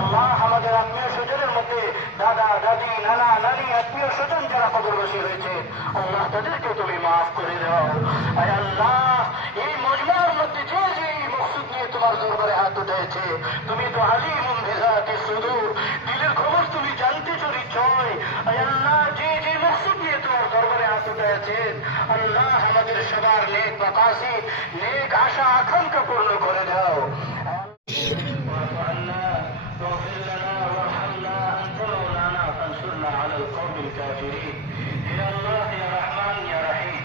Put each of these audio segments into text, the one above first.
আল্লাহ আমাদের আত্মীয় স্বজনের মধ্যে দাদা দাদি নানা নানি আত্মীয় স্বজন যারা কবরবাসী হয়েছে আল্লাহ তাদেরকে তুমি মাফ করে দাও। আয় আল্লাহ এই মজমার মধ্যে যে যে মকসুদ নিয়ে তোমার দরবারে হাত উঠেছে তুমি তো আলিমুন বিযাতি সুদূর, দিলের খবর তুমি জানতে চরিচয়। আয় আল্লাহ যে যে মকসুদ নিয়ে তোমার দরবারে হাত উঠেছেন আল্লাহ আমাদের সবার নেক মাকাসিদ নেক আশা আকাঙ্ক্ষা পূর্ণ করে দাও। واغفر لنا وارحمنا أنت مولانا فانصرنا على القوم الكافرين يا الله يا رحمن يا رحيم।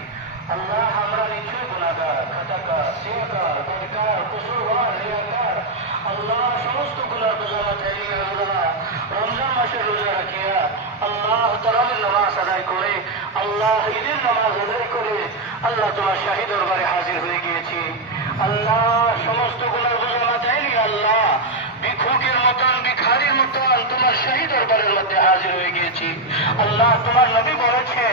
আল্লাহ আমরা নিশ্চয় গুনাহগার খাতাকার সিয়াকার বদকার কুসুরওয়ার রিয়াকার আল্লাহ সমস্ত গুনাহ বোঝা ঠেলিয়ে আল্লাহ রমজান মাসের রোজা রাখিয়া আল্লাহ তারাবির নামাজ আদায় করে আল্লাহ ঈদের নামাজ আদায় করে আল্লাহ তোমার শাহী দরবারে হাজির হয়ে গিয়েছি। আল্লাহ সমস্ত গুনাহ বোঝা মাথায় আল্লাহ ভিক্ষুকের মতন ভিখারির মতন তোমার শাহী দরবারের মধ্যে হাজির হয়ে গিয়েছি। আল্লাহ তোমার নবী বলেছে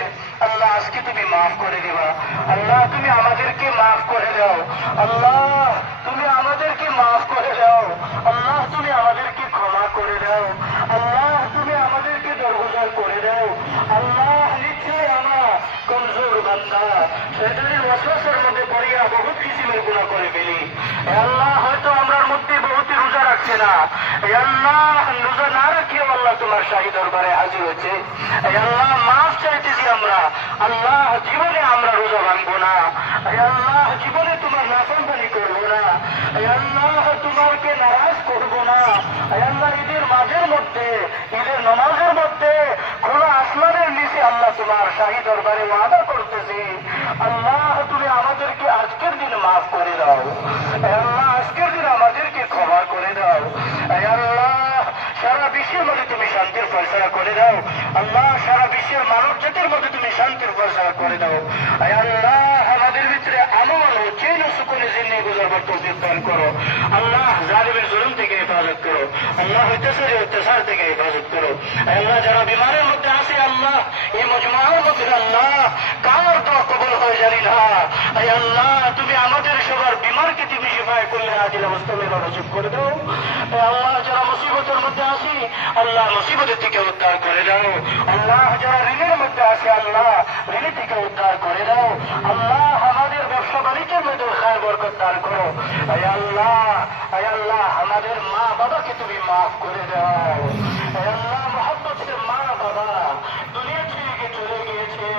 আল্লাহ আজকে তুমি মাফ করে দিবা। আল্লাহ তুমি আমাদেরকে মাফ করে দাও। আল্লাহ তুমি আমাদেরকে মাফ করে দাও। আল্লাহ তুমি আমাদেরকে ক্ষমা করে দাও। আল্লাহ তুমি আমাদেরকে দরগুজার করে দাও। আল্লাহ নিশ্চয় আমরা কমজোর বান্দা শয়তানের ওয়াসওয়াসার মধ্যে পড়িয়া বহুত কিসিমের গুনাহ করে ফেলি। আল্লাহ হয়তো আমরার মধ্যে বহুত রোজা রাখছে না, আল্লাহ রোজা না রাখিও আল্লাহ তোমার শাহী দরবারে হাজির হয়েছে। আল্লাহ মাফ চাইতেছি আমরা। আল্লাহ জীবনে আমরা রোজা ভাঙবো না। আল্লাহ জীবনে তোমার নাফরমানি করবো না। আল্লাহ তোমাকে নারাজ করবো না। আল্লাহ ঈদের মাঝের মধ্যে ঈদের নামাজের মধ্যে খোলা আসমানের নিচে আল্লাহ তোমার শাহী দরবারে ওয়াদা করতেছি আল্লাহ তুমি আমাদেরকে আজকের দিন মাফ করে দাও। আল্লাহ আজকের দিন আমাদেরকে ক্ষমা করে দাও। আল্লাহ সারা বিশ্বের মধ্যে তুমি শান্তির ফয়সালা করে দাও। আল্লাহ সারা বিশ্বের মানব জাতির মধ্যে তুমি শান্তির ফয়সালা করে দাও। আল্লাহ আমাদের ভিতরে আমল ও চেন ও সুকুনে জিন্দেগি গুজারবার তৌফিক দান করো। আল্লাহ জালিমের জুলুম থেকে হেফাজত করো। আল্লাহ অত্যাচার থেকে হেফাজত করো। আল্লাহ যারা বিমারের মধ্যে আছে আল্লাহ এই মজমার মধ্যে আল্লাহ কার দোয়া কবুল হয় জানি না। আল্লাহ তুমি আমাদের সবার বিমারকে তুমি শিফায়ে কুল্লি আজিল মুস্তামির নসিব করে দাও। আল্লাহ যারা মুসিবতের মধ্যে আছি আল্লাহ মুসিবতের থেকে উদ্ধার করে দাও। আল্লাহ যারা ঋণের মধ্যে আছে আল্লাহ ঋণ থেকে উদ্ধার করে দাও। আল্লাহ আমাদের ব্যবসা বাণিজ্যের মধ্যে খায় বরকত দান করো। আল্লাহ আমাদের মা বাবাকে তুমি মাফ করে দাও। আল্লাহ মোহাম্মদের মা বাবা দুনিয়া থেকে চলে গিয়েছে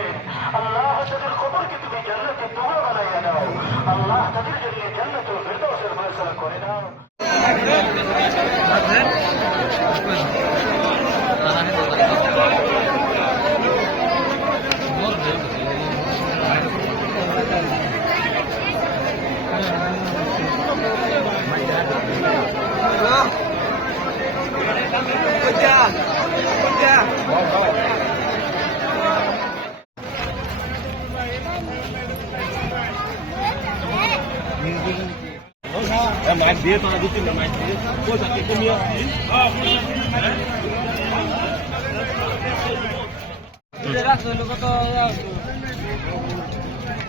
আল্লাহ তাদের খবরকে তুমি জান্নাতে টুকরা বানাইয়া দাও। আল্লাহ তাদের জন্য জান্নাতুল ফিরদাউসের ফয়সালা করে দাও। মাছ দিয়ে তো দিচ্ছি না, মাছ দিয়ে ও যাকে নিয়ে আসছি রাখছো কত